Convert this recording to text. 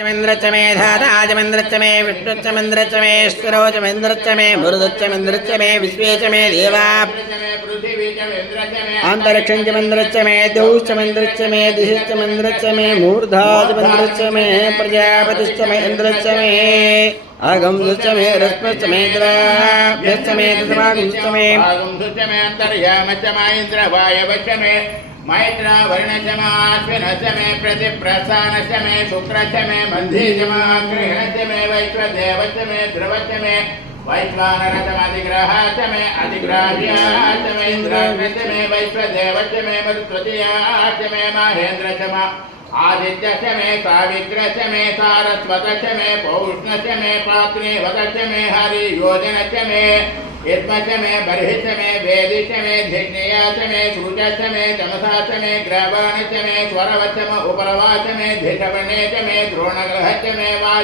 चमेन्द्रच्च मे धाताचमेन्द्रच्च मे विष्णुच्चमेन्द्रच्च मे ईश्वरोच्चमेन्द्रच्च मे मरुदच्चमेन्द्रच्च मे विश्वेच मे देवा अन्तरिक्षञ्चमेन्द्रच्च मे द्यौश्चमेन्द्रच्च मे दिशिश्चमेन्द्रच्च मे मूर्धाचमेन्द्रच्च मे प्रजापतिश्च मे इन्द्रच्च मे आगमश्च मे रश्मश्च मे द्राभ्यश्च मे तस्मागमश्च मे अन्तर्यामश्च मायन्द्रवायवश्च मे मैत्रा वर्णच माश्विनश्च मे प्रतिप्रस्थानश्च मे शुक्रश्च मे बन्धीच मागृहणश्च मे वैश्वदेवश्च मे ध्रुवश्च मे वैश्वानरश्च मे अधिग्राह्याश्च मे इन्द्राग्नश्च मे वैश्वदेवश्च मे मरुत्वतीयाश्च मे माहेन्द्रश्च मा आदित्यश्च मे सावित्रश्च मे सारस्वतश्च मे पौष्णश्च मे पात्नीवतश्च मे हरियोजनश्च मे इत्मच मे बर्हिश्च मे वेदिश्च मे धिग्नेयाश्च मे श्रुतश्च मे तमसाश्च मे ग्रवाणश्च मे स्वरवच्च मे उपरवाच मे धिषवर्णेश्च मे द्रोणग्रहश्च मे